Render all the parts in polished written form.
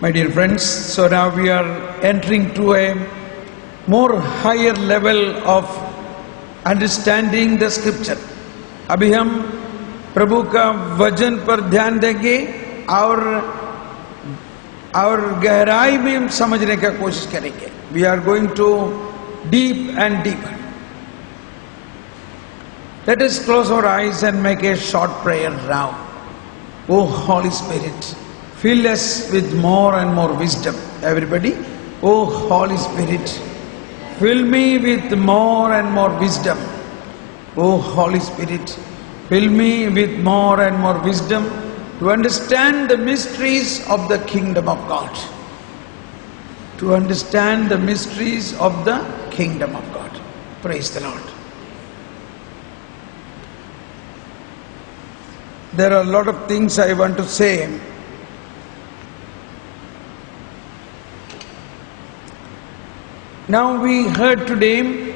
My dear friends, so now we are entering to a more higher level of understanding the scripture. अभी हम प्रभु का वचन पर ध्यान देंगे और गहराई में हम समझने का कोशिश करेंगे. We are going to deep and deeper. Let us close our eyes and make a short prayer now. Oh Holy Spirit, fill us with more and more wisdom. Everybody, oh Holy Spirit, fill me with more and more wisdom. Oh Holy Spirit, fill me with more and more wisdom to understand the mysteries of the kingdom of God. To understand the mysteries of the kingdom of God. Praise the Lord. There are a lot of things I want to say. Now we heard today,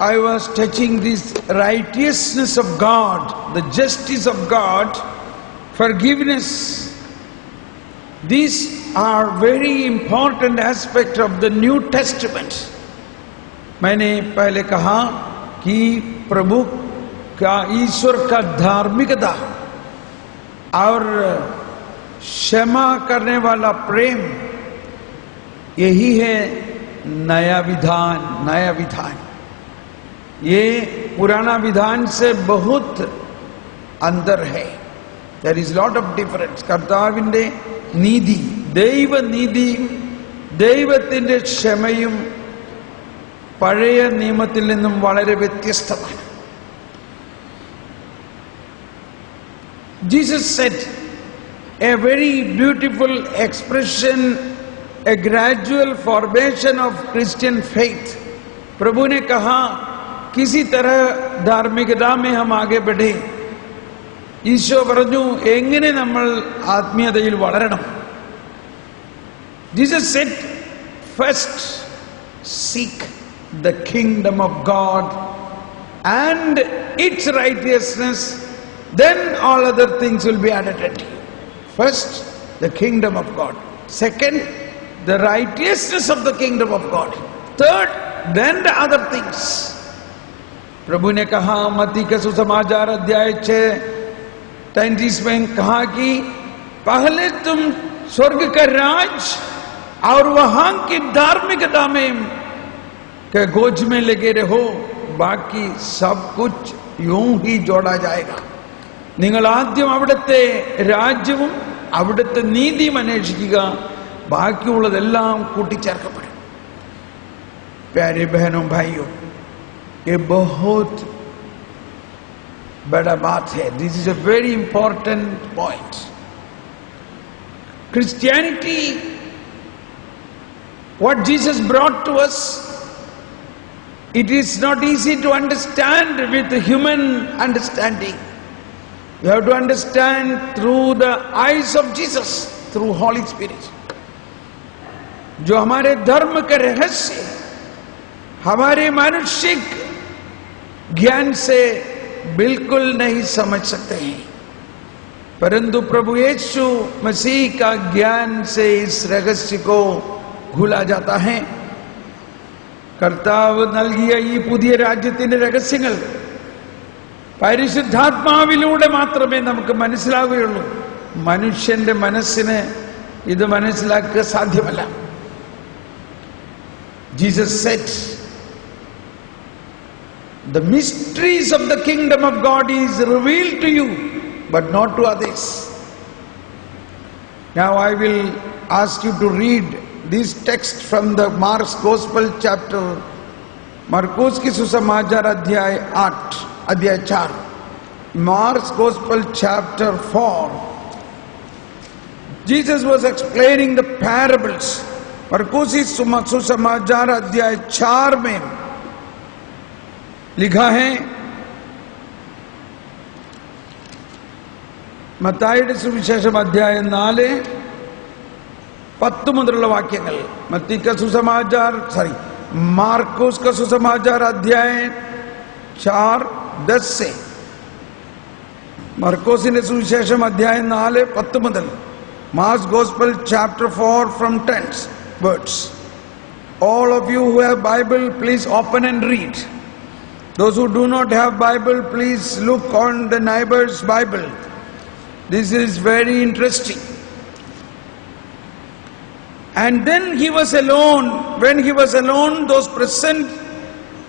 I was touching this righteousness of God, the justice of God, forgiveness. These are very important aspects of the New Testament. मैंने पहले कहा कि प्रभु का ईश्वर का धार्मिकता और क्षमा करने वाला प्रेम यही है नया विधान. ये पुराना विधान से बहुत अंतर है. There is lot of difference. കർത്താവിന്റെ നീതി, ദൈവനീതിയും ദൈവത്തിന്റെ ക്ഷമയും പഴയ നിയമത്തിൽ നിന്നും വളരെ വ്യത്യസ്തമാണ്. Jesus said a very beautiful expression, a gradual formation of Christian faith. प्रभु ने कहा किसी तरह धार्मिकता में हम आगे बढ़े. ഈശോ പറഞ്ഞു എങ്ങനെ നമ്മൾ ആത്മീയതയിൽ വളരണം. Jesus said, first seek the kingdom of God and its righteousness, then all other things will be added unto you. First, the kingdom of God. Second, the righteousness of the kingdom of God. Third, then the other things. प्रभु ने कहा मत्ती का सुसमाचार अध्याय 6:33 में कहा कि पहले तुम स्वर्ग का राज और वहां की धार्मिकता में के गोज में लगे रहो, बाकी सब कुछ यूं ही जोड़ा जाएगा. നിങ്ങൾ ആദ്യം അവിടുത്തെ രാജ്യവും അവിടുത്തെ നീതിയും അന്വേഷിക്കുക, ബാക്കിയുള്ളതെല്ലാം കൂട്ടിച്ചേർക്കപ്പെടും. प्यारे बहनों भाइयों, ये बहुत बड़ा बात है. This is a very important point. Christianity, what Jesus brought to us, it is not easy to understand with human understanding. You have to understand through the eyes of Jesus, through Holy Spirit. जो हमारे धर्म का रहस्य हमारे मानुषिक ज्ञान से बिल्कुल नहीं समझ सकते हैं, परंतु प्रभु यीशु मसीह का ज्ञान से इस रहस्य को खुला जाता है. കർത്താവ് നൽകിയ ഈ പുതിയ രാജ്യത്തിന്റെ രഹസ്യങ്ങൾ പരിശുദ്ധാത്മാവിലൂടെ മാത്രമേ നമുക്ക് മനസ്സിലാവുകയുള്ളൂ. മനുഷ്യന്റെ മനസ്സിന് ഇത് മനസ്സിലാക്കുക സാധ്യമല്ല. Jesus said, the mysteries of the kingdom of God is revealed to you, but not to others. Now I will ask you to read this text from the Mark's Gospel chapter, मरकुस की सुसमाचार अध्याय 8 अध्याय 4. Mark's Gospel chapter 4. Jesus was explaining the parables. मरकुस की सुसमाचार अध्याय 4 में लिखा है, മത്തായിയുടെ സുവിശേഷം അധ്യായം 4:10 മുതലുള്ള വാക്യങ്ങൾ. मार्कुस का सुसमाचार अध्याय 4:10 से മർക്കോസിന്റെ സുവിശേഷം അധ്യായം 4:10 മുതൽ Mark's Gospel chapter 4 from 10 words. All of you who have Bible, please open and read. Those who do not have Bible, please look on the neighbor's Bible. This is very interesting. And then he was alone. When he was alone, those present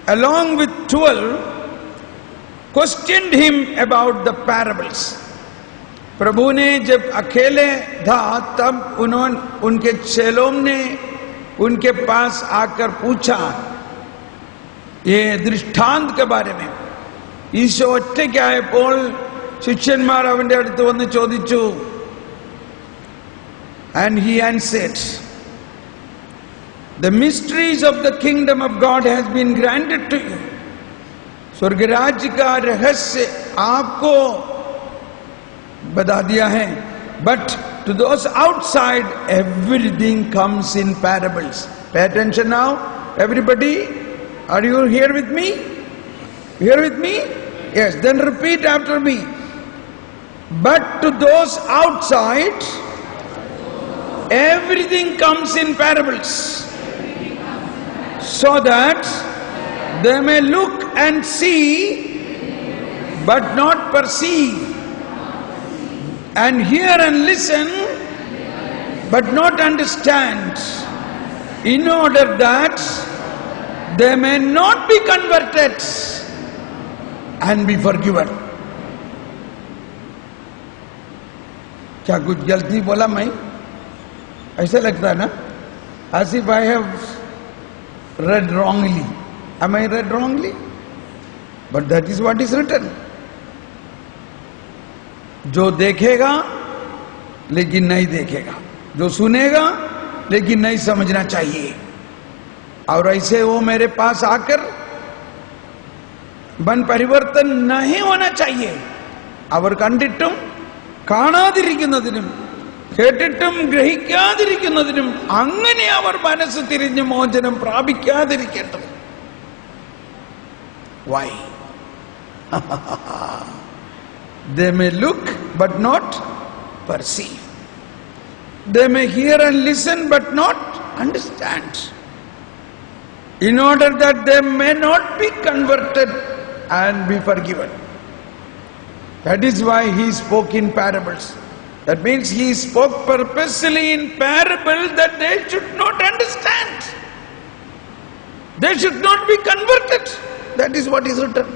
along with 12 questioned him about the parables. प्रभु ने जब अकेले था तब उनके चेलों ने उनके पास आकर पूछा ये दृष्टांत के बारे में. ഈശോ ഒറ്റയ്ക്കായപ്പോൾ ശിഷ്യന്മാർ അവന്റെ അടുത്ത് വന്ന് ചോദിച്ചു. And he answered, the mysteries of the kingdom of God has been granted to you. स्वर्ग राज्य का रहस्य आपको बता दिया है. But to those outside, everything comes in parables. Pay attention now, everybody. Are you here with me? Here with me? Yes, then repeat after me. But to those outside, everything comes in parables, so that they may look and see, but not perceive, and hear and listen, but not understand, in order that they may not be converted and be forgiven. क्या कुछ गलती बोला मैं? ऐसा लगता है ना, as if I have read wrongly. Am I read wrongly? But that is what is written. जो देखेगा लेकिन नहीं देखेगा, जो सुनेगा लेकिन नहीं समझना चाहिए, और ऐसे वो मेरे पास आकर मन परिवर्तन नहीं होना चाहिए. അവർ കണ്ടിട്ടും കാണാതിരിക്കുന്നതിനും കേട്ടിട്ടും ഗ്രഹിക്കാതിരിക്കുന്നതിനും അങ്ങനെ അവർ മനസ്സ് തിരിഞ്ഞ് മോചനം പ്രാപിക്കാതിരിക്കേണ്ടത്. Why? They may look but not perceive. They may hear and listen but not understand, in order that they may not be converted and be forgiven. That is why he spoke in parables. That means he spoke purposely in parables that they should not understand. They should not be converted. That is what is written.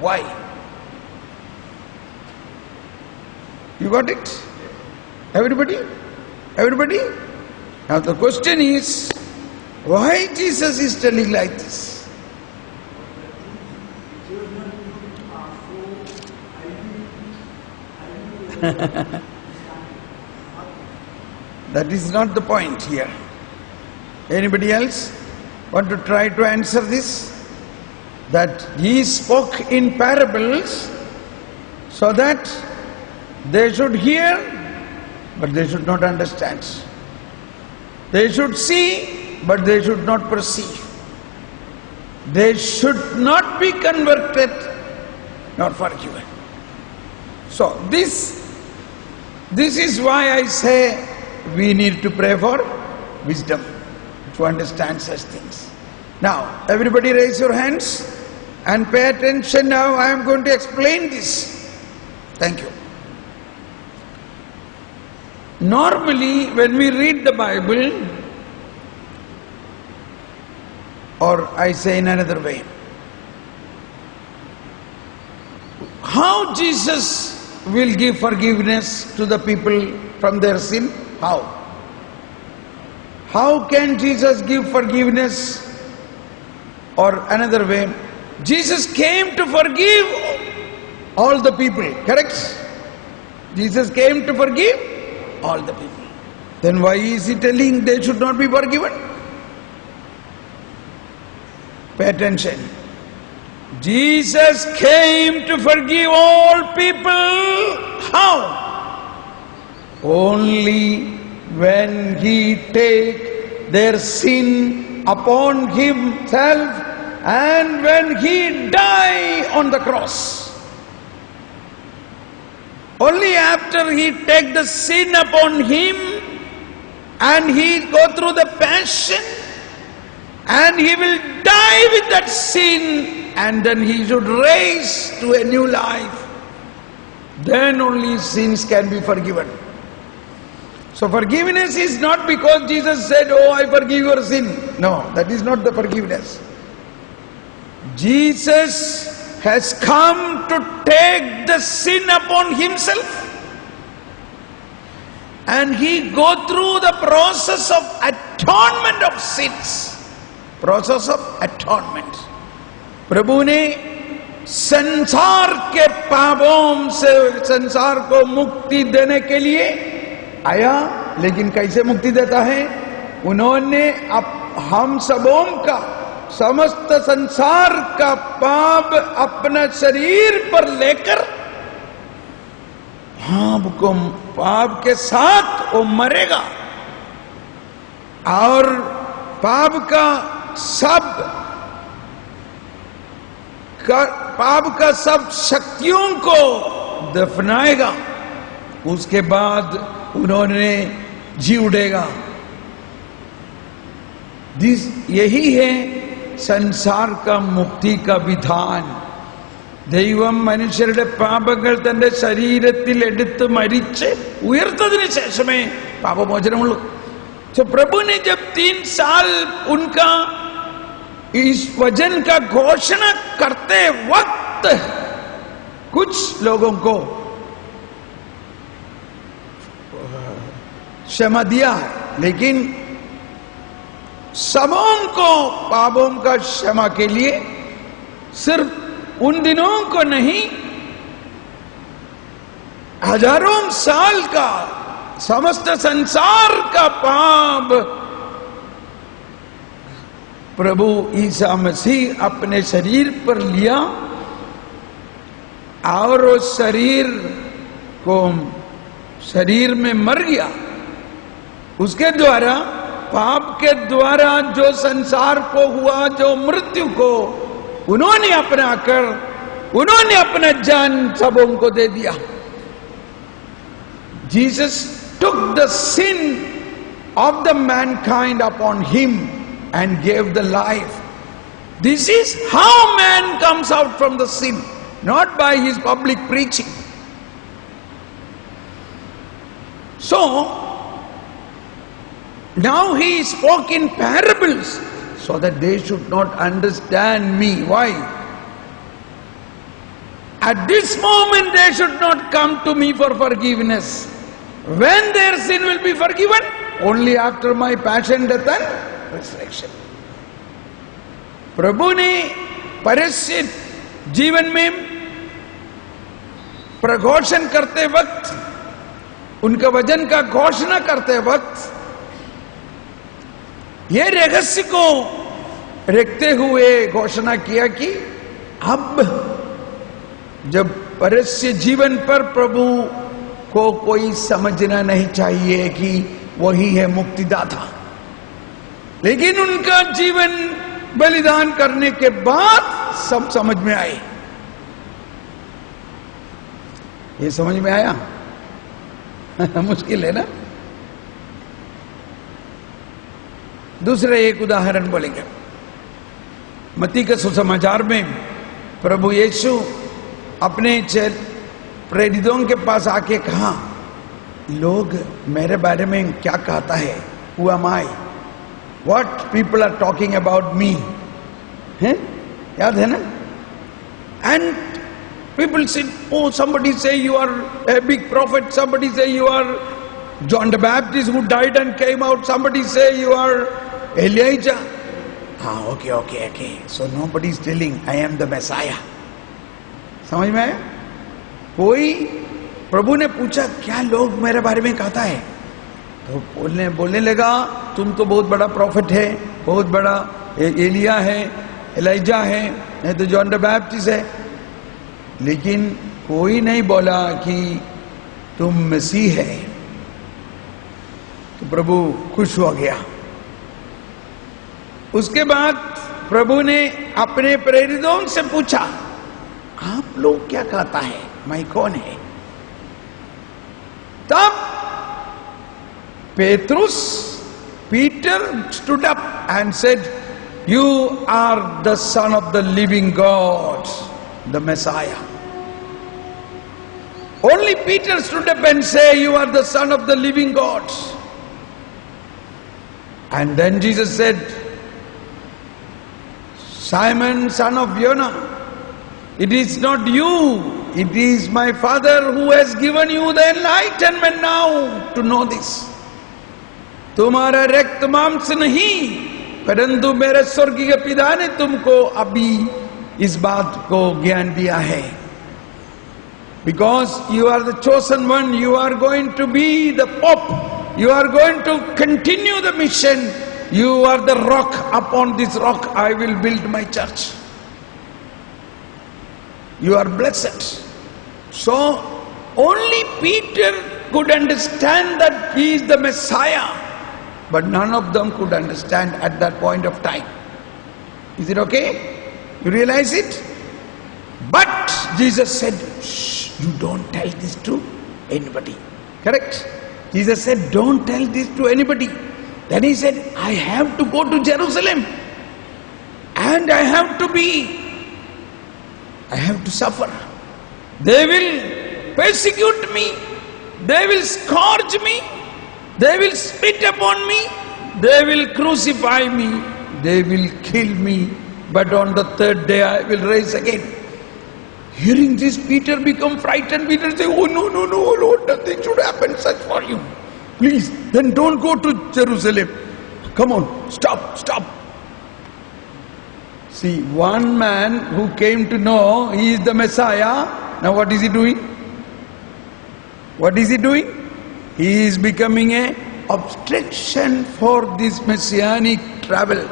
Why? You got it? Everybody? Everybody? Now the question is, why Jesus is telling like this? That is not the point here. Anybody else want to try to answer this? That he spoke in parables so that they should hear, but they should not understand. They should see, but they should not perceive. They should not be converted, nor forgiven. So this is why I say we need to pray for wisdom to understand such things. Now, everybody raise your hands and pay attention. Now I am going to explain this. Thank you. Normally, when we read the Bible, or I say in another way, how Jesus will give forgiveness to the people from their sin? How? How can Jesus give forgiveness? Or another way, Jesus came to forgive all the people, correct? Jesus came to forgive all the people. Then why is he telling they should not be forgiven? Pay attention. Jesus came to forgive all people. How? Only when he take their sin upon himself and when he die on the cross. Only after he take the sin upon him and he go through the passion, and he will die with that sin, and then he should raise to a new life. Then only sins can be forgiven. So forgiveness is not because Jesus said, "Oh, I forgive your sin." No, that is not the forgiveness. Jesus has come to take the sin upon himself, and he go through the process of atonement of sins. Process of atonement. प्रभु ने संसार के पापों से संसार को मुक्ति देने के लिए आया, लेकिन कैसे मुक्ति देता है? उन्होंने हम सबों का, समस्त संसार का पाप अपना शरीर पर लेकर पाप के साथ वो मरेगा, और पाप का सब शक्तियों को दफनाएगा। उसके बाद उन्होंने जी उठेगा। यही है संसार का मुक्ति का विधान. ദൈവം മനുഷ്യരുടെ പാപങ്ങൾ തന്റെ ശരീരത്തിൽ എടുത്ത് മരിച്ച് ഉയർത്തതിന് ശേഷമേ പാപമോചനമുള്ളൂ. तो प्रभु ने जब 3 साल उनका इस वचन का घोषणा करते वक्त कुछ लोगों को क्षमा दिया, लेकिन सबों को पापों का क्षमा के लिए सिर्फ उन दिनों को नहीं, हजारों साल का समस्त संसार का पाप प्रभु ईसा मसीह अपने शरीर पर लिया, और उस शरीर में मर गया. उसके द्वारा, पाप के द्वारा जो संसार को हुआ, जो मृत्यु को उन्होंने अपना कर, उन्होंने अपना जान सबों को दे दिया. Jesus took the sin of the mankind upon him and gave the life. This is how man comes out from the sin, not by his public preaching. So, now he spoke in parables so that they should not understand me. Why? At this moment they should not come to me for forgiveness. When their sin will be forgiven? Only after my passion, death and resurrection. प्रभु ने परस्य जीवन में प्रघोषण करते वक्त, उनका वचन का घोषणा करते वक्त ये रहस्य को रखते हुए घोषणा किया कि अब जब परस्य जीवन पर प्रभु को कोई समझना नहीं चाहिए कि वही है मुक्तिदाता, लेकिन उनका जीवन बलिदान करने के बाद सब समझ में आए. ये समझ में आया? मुश्किल है ना. दूसरे एक उदाहरण बोलेंगे. मत्ती के सुसमाचार में प्रभु यीशु अपने प्रेरितों के पास आके कहा, लोग मेरे बारे में क्या कहता है? Who am I? What people are talking about me? हैं? याद है ना? And people said, oh, somebody say you are a big prophet, somebody say you are John the Baptist who died and came out, somebody say you are Elijah. Okay. So nobody is telling I am the Messiah. समझ में आया? कोई प्रभु ने पूछा क्या लोग मेरे बारे में कहता है, तो बोलने लगा तुम तो बहुत बड़ा प्रॉफिट है, बहुत बड़ा एलिया है, एलाइजा है, नहीं तो जॉन द बैप्टिस्ट है, लेकिन कोई नहीं बोला कि तुम मसीह है. तो प्रभु खुश हो गया. उसके बाद प्रभु ने अपने प्रेरितों से पूछा, आप लोग क्या कहता है, मैं कौन है? तब Petrus Peter stood up and said, "You are the Son of the living God, the Messiah." Only Peter stood up and said, "You are the Son of the living God." And then Jesus said, "Simon, son of Jonah, it is not you, it is my Father who has given you the enlightenment now to know this. तुम्हारा रक्त मांस नहीं, परंतु मेरे स्वर्गीय पिता ने तुमको अभी इस बात को ज्ञान दिया है. Because you are the chosen one, you are going to be the Pope, you are going to continue the mission, you are the rock, upon this rock I will build my church. You are blessed." So only Peter could understand that he is the Messiah, but none of them could understand at that point of time. Is it okay? You realize it? But Jesus said, "Shh, you don't tell this to anybody." Correct? Jesus said, "Don't tell this to anybody." Then he said, "I have to go to Jerusalem and I have to suffer. They will persecute me, they will scourge me, they will spit upon me, they will crucify me, they will kill me, but on the third day I will rise again." Hearing this, Peter become frightened. Peter say, "Oh no, Lord, nothing should happen such for you. Please, then don't go to Jerusalem. Come on, stop. See, one man who came to know he is the Messiah, now what is he doing? What is he doing? He is becoming an obstruction for this messianic travel.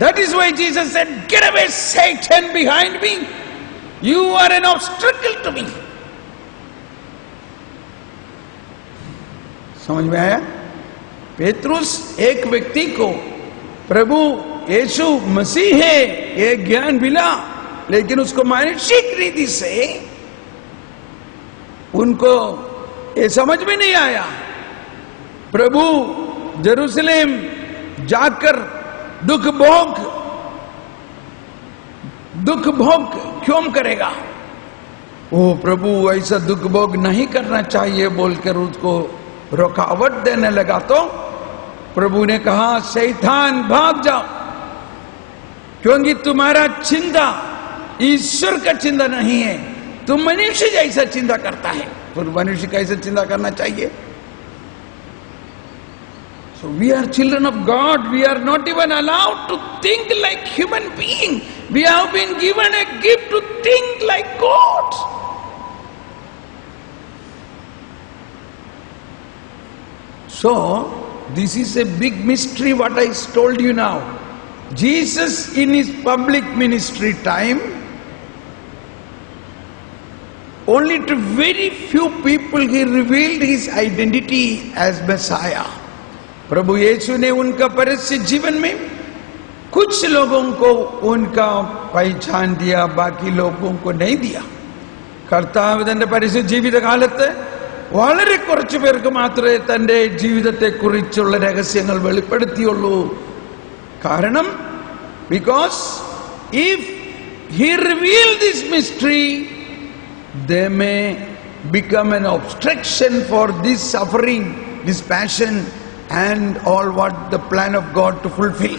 That is why Jesus said, "Get away, Satan, behind me. You are an obstacle to me." समझ में आया? पेतरुस एक व्यक्ति को प्रभु यीशु मसीह है ये ज्ञान मिला, लेकिन उसको मानसिक रीति से उनको ये समझ में नहीं आया। प्रभु जेरूसलेम जाकर दुख भोग क्यों करेगा? ओ प्रभु ऐसा दुख भोग नहीं करना चाहिए बोलकर उसको रुकावट देने लगा, तो प्रभु ने कहा, शैतान भाग जाओ, क्योंकि तुम्हारा चिंता ईश्वर का चिंता नहीं है, तुम मनुष्य जैसा चिंता करता है। फिर मनुष्य कैसे चिंता करना चाहिए? So we are children of God. We are not even allowed to think like human being. We have been given a gift to think like God. So this is a big mystery what I told you now. Jesus in his public ministry time, only to very few people he revealed his identity as Messiah. प्रभु यीशु ने उनका परिचय जीवन में कुछ लोगों को उनका पहचान दिया, बाकी लोगों को नहीं दिया. കർത്താവ് തന്റെ പരിശുദ്ധ ജീവിതകാലത്ത് വളരെ കുറച്ചു പേർക്ക് മാത്രമേ തന്റെ ജീവിതത്തെക്കുറിച്ചുള്ള രഹസ്യങ്ങൾ വെളിപ്പെടുത്തിയുള്ളൂ. കാരണം because if he revealed this mystery, they may become an obstruction for this suffering, this passion, and all what the plan of God to fulfill.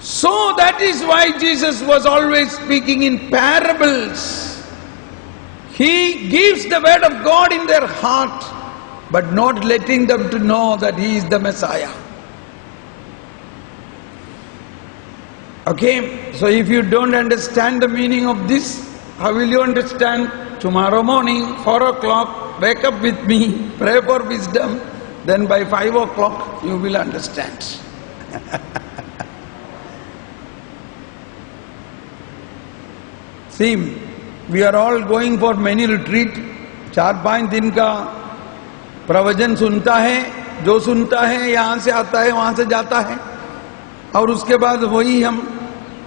So that is why Jesus was always speaking in parables. He gives the word of God in their heart, but not letting them to know that he is the Messiah. Okay, so if you don't understand the meaning of this, how will you understand? Tomorrow morning, 4 o'clock, wake up with me, pray for wisdom, then by 5 o'clock you will understand. See, we are all going for many retreat. 4-5 दिन का प्रवचन सुनता है, जो सुनता है यहाँ से आता है, वहाँ से जाता है, और उसके बाद वही हम.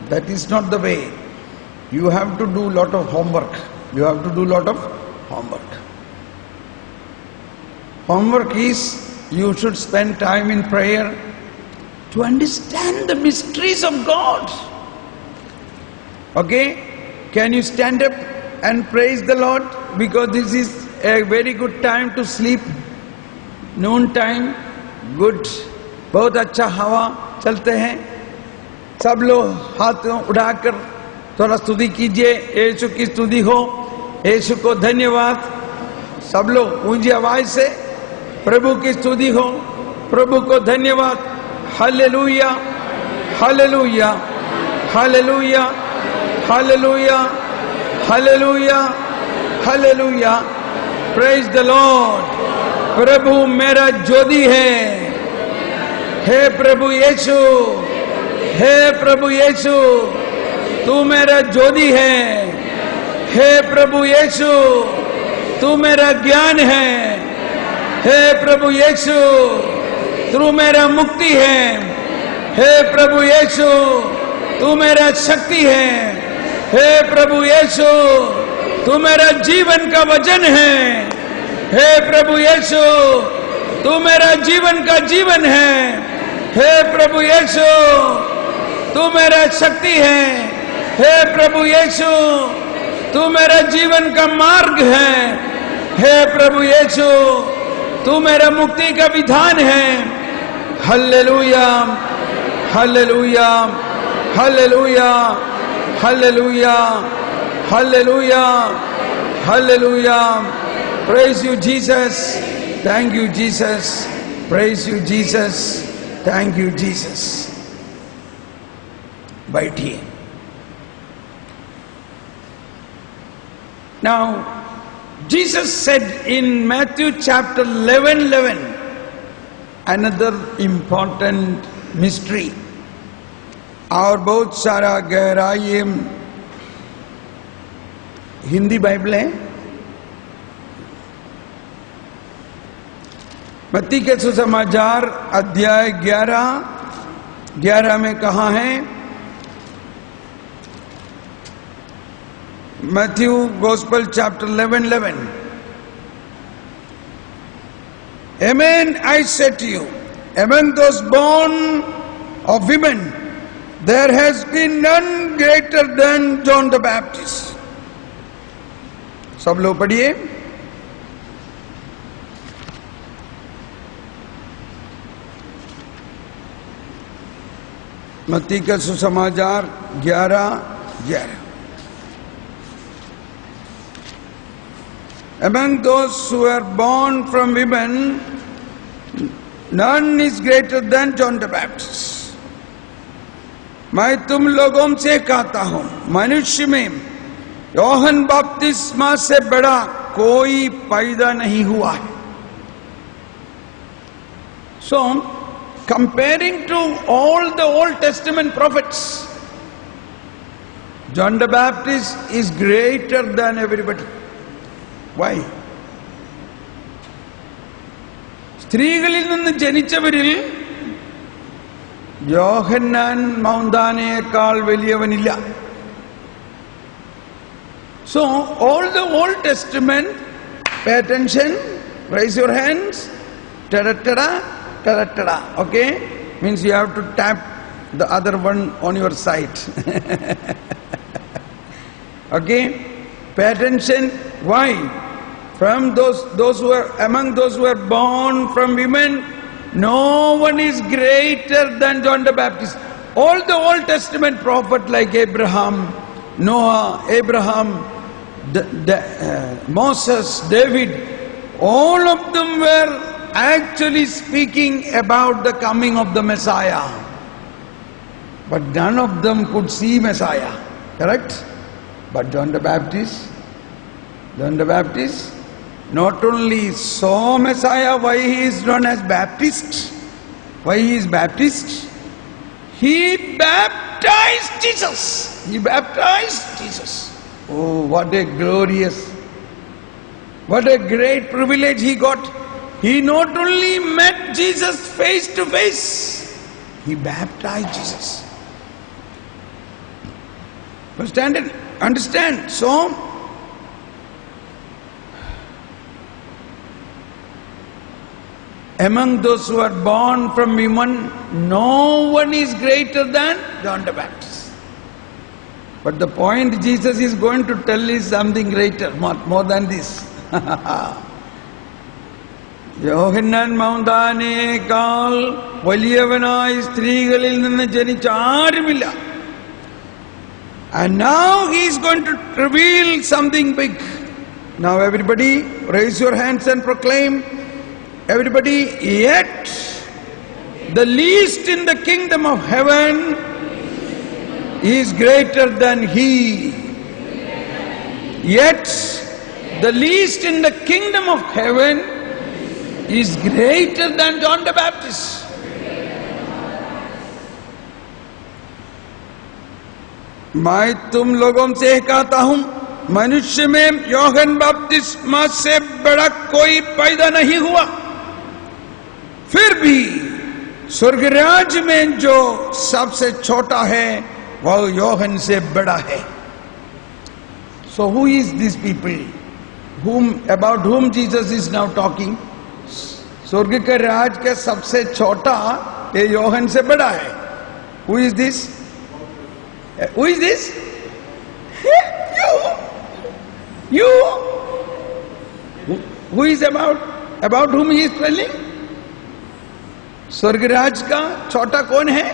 That is not the way. You have to do lot of homework. You have to do lot of homework. Homework is you should spend time in prayer to understand the mysteries of God. Okay? Can you stand up and praise the Lord? Because this is a very good time to sleep. Noon time, good. बहुत अच्छा हवा चलते हैं. सब लोग हाथ उठाकर थोड़ा स्तुति कीजिए. यीशु की स्तुति हो. यीशु को धन्यवाद. सब लोग ऊंची आवाज से प्रभु की स्तुति हो. प्रभु को धन्यवाद. Hallelujah, hallelujah, hallelujah, hallelujah, hallelujah, hallelujah. Praise the Lord. प्रभु मेरा ज्योति है. हे प्रभु यीशु, हे प्रभु यीशु, तू मेरा ज्योति है. हे प्रभु यीशु, तू मेरा ज्ञान है. हे प्रभु यीशु, तू मेरा मुक्ति है. हे प्रभु यीशु, तू मेरा शक्ति है. हे प्रभु यीशु, तू मेरा जीवन का वचन है. हे प्रभु यीशु, तू मेरा जीवन का जीवन है. हे प्रभु यीशु, तू मेरा शक्ति है. हे प्रभु यीशु, तू मेरा जीवन का मार्ग है. हे प्रभु यीशु, तू मेरा मुक्ति का विधान है. Hallelujah, hallelujah, hallelujah, hallelujah, hallelujah, hallelujah. Praise you, Jesus. Thank you, Jesus. Praise you, Jesus. Thank you, Jesus. बैठिए. Now, Jesus said in Matthew chapter 11:11, another important mystery. और बहुत सारा गहराई. हिंदी बाइबल है. मत्ती के सुसमाचार अध्याय 11 में कहा है. Matthew Gospel chapter 11:11. Amen, I say to you, among those born of women, there has been none greater than John the Baptist. सब लोग पढ़िए. मत्ती का सुसमाचार 11:11. Among those who are born from women, none is greater than John the Baptist. मैं तुम लोगों से कहता हूं, मनुष्य में योहन बपतिस्मा से बड़ा कोई पैदा नहीं हुआ है. So, comparing to all the Old Testament prophets, John the Baptist is greater than everybody. Why? സ്ത്രീകളിൽ നിന്ന് ജനിച്ചവരിൽ യോഹന്നാൻ മൗന്താനയേക്കാൾ വലിയവനില്ല. So, all the Old Testament, pay attention, raise your hands, ta-da-ta-da, ta-da-ta-da, okay? Means you have to tap the other one on your side. Okay? Pay attention. Why? From those who are among those who are born from women, no one is greater than John the Baptist. All the Old Testament prophets like Abraham, Noah, Moses, David, all of them were actually speaking about the coming of the Messiah. But none of them could see Messiah. Correct? But John the Baptist not only saw Messiah. Why he is known as Baptist? Why he is Baptist? He baptized Jesus. He baptized Jesus. Oh, what a glorious, what a great privilege he got. He not only met Jesus face to face, he baptized Jesus. Understand? So, among those who are born from women, no one is greater than John the Baptist. But the point Jesus is going to tell is something greater, more than this. യോഹന്നാൻ മൗന്താനേക്കാൾ വലിയവനായി സ്ത്രീകളിൽ നിന്ന് ജനിച്ച ആരുമില്ല. And now he is going to reveal something big. Now everybody raise your hands and proclaim. Everybody, yet the least in the kingdom of heaven is greater than he. Yet the least in the kingdom of heaven is greater than John the Baptist. मैं तुम लोगों से कहता हूं, मनुष्य में योहन बपतिस्मा से बड़ा कोई पैदा नहीं हुआ. फिर भी स्वर्गराज में जो सबसे छोटा है वह योहन से बड़ा है. So who is these people about whom Jesus is now talking? स्वर्ग के राज के सबसे छोटा ये योहन से बड़ा है. Who is this? Who is this? You. Who is about whom he is telling? स्वर्गराज का छोटा कौन है?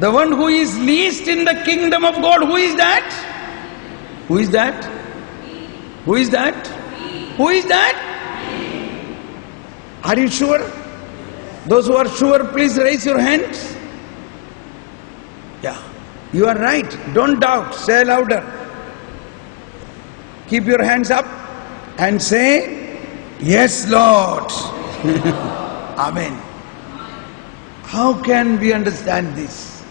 The one who is least in the kingdom of God. Who is that? Who is that? Who is that? Who is that? Are you sure? Those who are sure, please raise your hands. Yeah, you are right. Don't doubt. Say louder. Keep your hands up and say, yes, Lord. Amen. How can we understand this?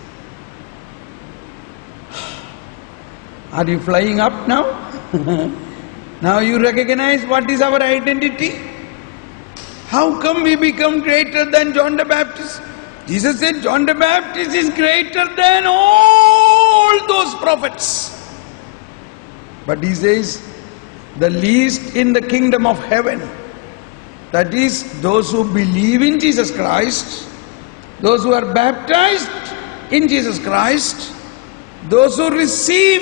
Are you flying up now? Now you recognize what is our identity? How come we become greater than John the Baptist? Jesus said John the Baptist is greater than all those prophets. But he says the least in the kingdom of heaven, that is those who believe in Jesus Christ, those who are baptized in Jesus Christ, those who receive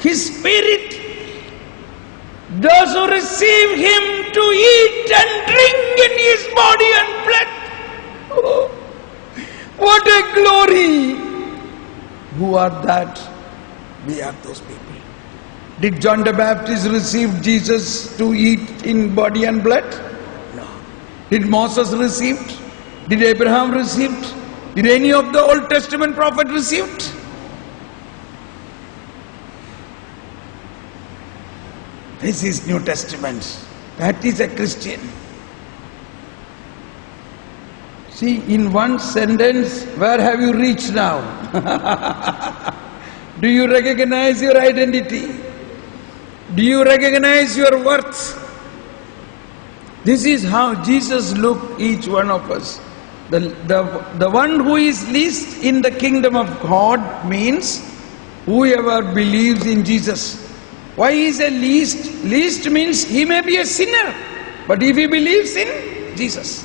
His Spirit, those who receive Him to eat and drink in His body and blood. Oh, what a glory! Who are that? We are those people. Did John the Baptist receive Jesus to eat in body and blood? No. Did Moses receive? Did Abraham receive? Did any of the Old Testament prophet receive? This is New Testament. That is a Christian. See, in one sentence, where have you reached now? Do you recognize your identity? Do you recognize your worth? This is how Jesus looked each one of us. The one who is least in the kingdom of God means whoever believes in Jesus. Why is a least? Least means he may be a sinner, but if he believes in Jesus.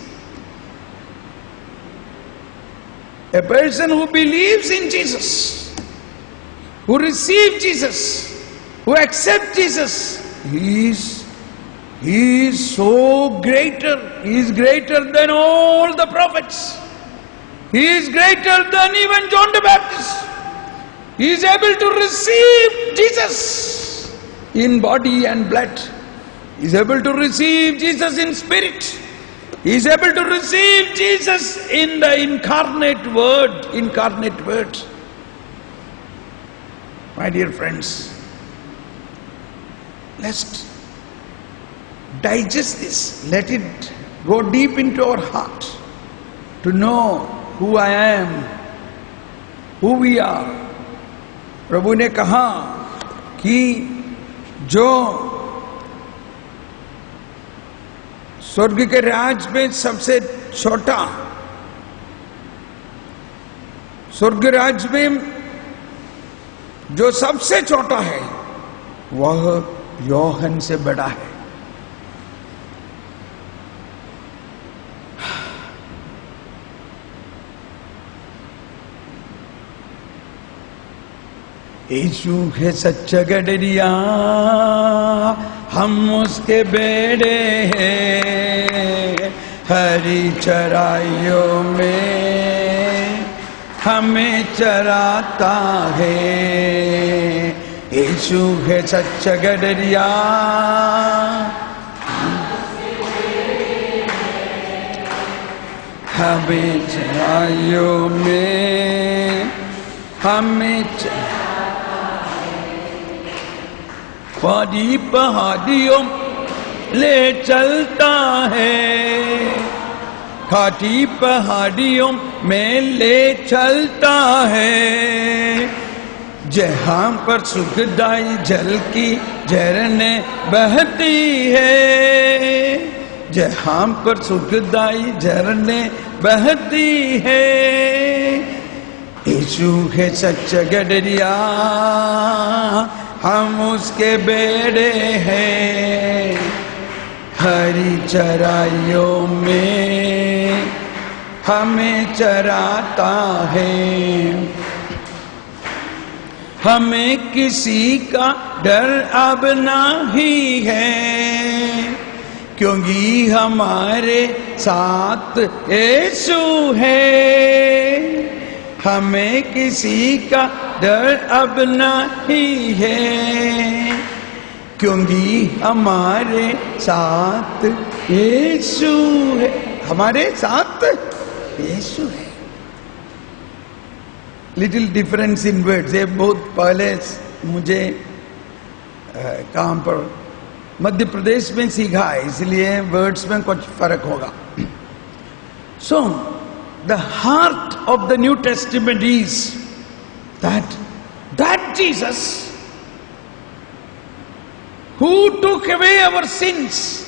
A person who believes in Jesus, who receives Jesus, who accepts Jesus, he is so greater. He is greater than all the prophets. He is greater than even John the Baptist. He is able to receive Jesus in body and blood. He is able to receive Jesus in spirit. He is able to receive Jesus in the incarnate word. My dear friends, let's digest this. Let it go deep into our heart to know who I am, who we are. प्रभु ने कहा कि जो स्वर्ग के राज में सबसे छोटा, स्वर्ग राज में जो सबसे छोटा है वह योहन से बड़ा है. यीशु है सच्चा गडरिया, हम उसके बेड़े हैं, हरी चराइयों में हमें चराता है। यीशु है सच्चा गडरिया, हमें चराइयों में हमें पहाड़ी पहाड़ियों ले चलता है, घाटी पहाड़ियों में ले चलता है, जहां पर सुखदाई जल की झरने बहती है, जहां पर सुखदाई झरने बहती है। यीशु है सच्चा गडरिया, हम उसके बेड़े हैं, हरी चराइयों में हमें चराता है। हमें किसी का डर अब नहीं है, क्योंकि हमारे साथ यीशु है। हमें किसी का डर अब नहीं है, क्योंकि हमारे साथ यीशु है। हमारे साथ यीशु है। लिटिल डिफरेंस इन वर्ड्स, ये बहुत पहले मुझे काम पर मध्य प्रदेश में सीखा है, इसलिए वर्ड्स में कुछ फर्क होगा। सो the heart of the New Testament is that Jesus who took away our sins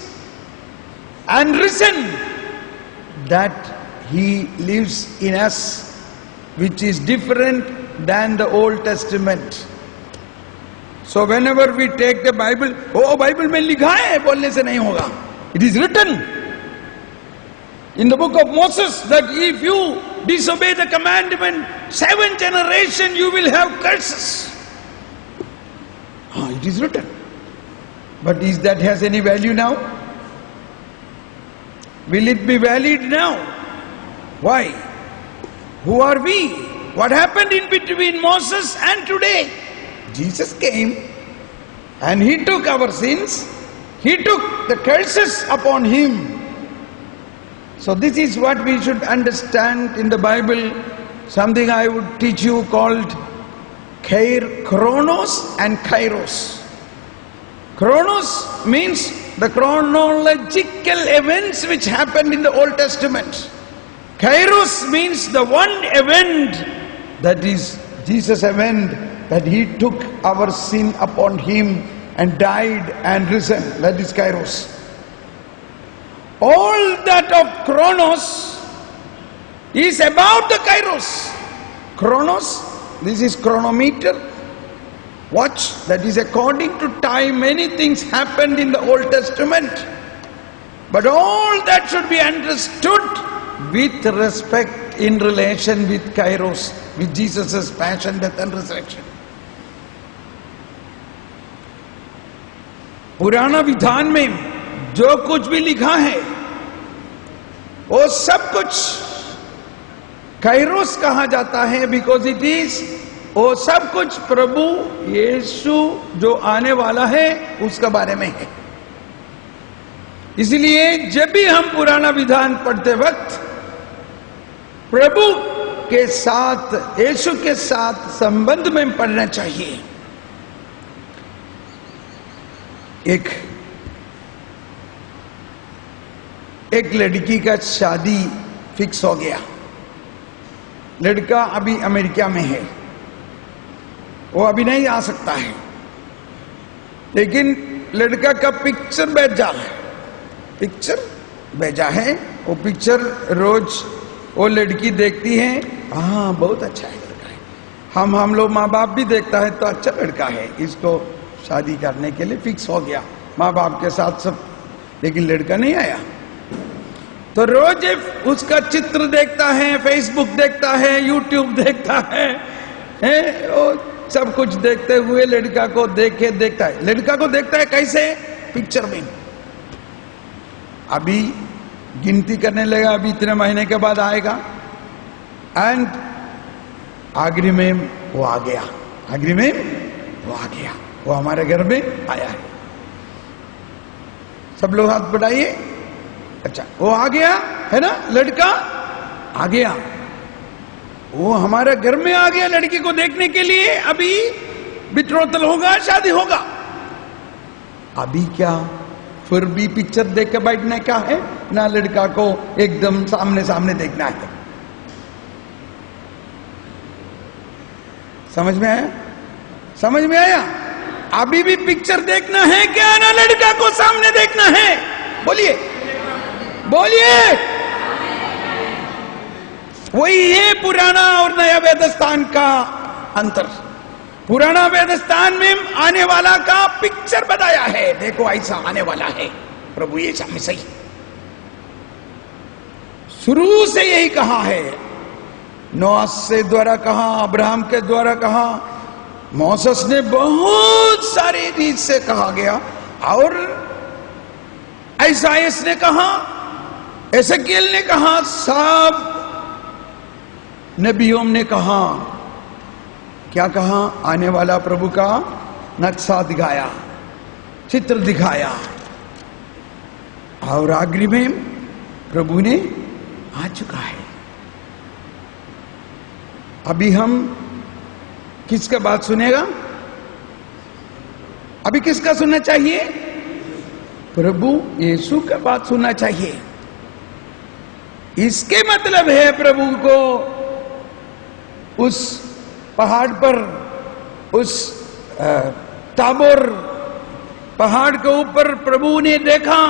and risen, that he lives in us, which is different than the Old Testament. So whenever we take the Bible, oh Bible में लिखा है, बोलने से नहीं होगा. It is written in the book of Moses that if you disobey the commandment, 7 generations you will have curses. It is written. But is that has any value now? Will it be valid now? Why? Who are we? What happened in between Moses and today? Jesus came and he took our sins. He took the curses upon him. So this is what we should understand in the Bible. Something I would teach you called Chronos and Kairos. Chronos means the chronological events which happened in the Old Testament. Kairos means the one event, that is Jesus' event, that he took our sin upon him and died and risen. That is Kairos. All that of Chronos is about the Kairos. Chronos, this is chronometer, watch, that is according to time. Many things happened in the Old Testament, but all that should be understood with respect in relation with Kairos, with Jesus' passion, death and resurrection. पुराना विधान में जो कुछ भी लिखा है वो सब कुछ काइरोस कहा जाता है, बिकॉज इट इज, वो सब कुछ प्रभु यीशु जो आने वाला है उसका बारे में है। इसलिए जब भी हम पुराना विधान पढ़ते वक्त प्रभु के साथ, यीशु के साथ संबंध में पढ़ना चाहिए। एक लड़की का शादी फिक्स हो गया। लड़का अभी अमेरिका में है, वो अभी नहीं आ सकता है, लेकिन लड़का का पिक्चर भेजा है। वो पिक्चर रोज वो लड़की देखती है, हाँ बहुत अच्छा है लड़का है। हम लोग माँ बाप भी देखता है तो अच्छा लड़का है, इसको शादी करने के लिए फिक्स हो गया माँ बाप के साथ सब, लेकिन लड़का नहीं आया। तो रोज उसका चित्र देखता है, फेसबुक देखता है, यूट्यूब देखता है, वो सब कुछ देखते हुए लड़का को देखता है। लड़का को देखता है कैसे? पिक्चर में। अभी गिनती करने लगा, अभी इतने महीने के बाद आएगा, एंड आखिरी में वो आ गया। आखिरी में वो आ गया, वो हमारे घर में आया है। सब लोग हाथ बढ़ाइए। अच्छा, वो आ गया है ना, लड़का आ गया, वो हमारे घर में आ गया लड़की को देखने के लिए। अभी बिट्रोतल होगा, शादी होगा। अभी क्या फिर भी पिक्चर देख के बैठना क्या है ना, लड़का को एकदम सामने सामने देखना है। समझ में आया? समझ में आया? अभी भी पिक्चर देखना है क्या ना, लड़का को सामने देखना है? बोलिए बोलिए। वही है पुराना और नया वेदस्थान का अंतर। पुराना वेदस्थान में आने वाला का पिक्चर बताया है, देखो ऐसा आने वाला है प्रभु यीशु मसीह। शुरू से यही कहा है, नोआ से द्वारा कहा, अब्राहम के द्वारा कहा, मोसेस ने बहुत सारे रीत से कहा गया, और ईसायाह ने कहा, एसेकियेल ने कहा, सब नबियों ने कहा। क्या कहा? आने वाला प्रभु का नक्शा दिखाया, चित्र दिखाया, और आखिरी में प्रभु ने आ चुका है। अभी हम किसका बात सुनेगा? अभी किसका सुनना चाहिए? प्रभु यीशु का बात सुनना चाहिए। इसके मतलब है प्रभु को उस पहाड़ पर, उस ताबोर पहाड़ के ऊपर प्रभु ने देखा,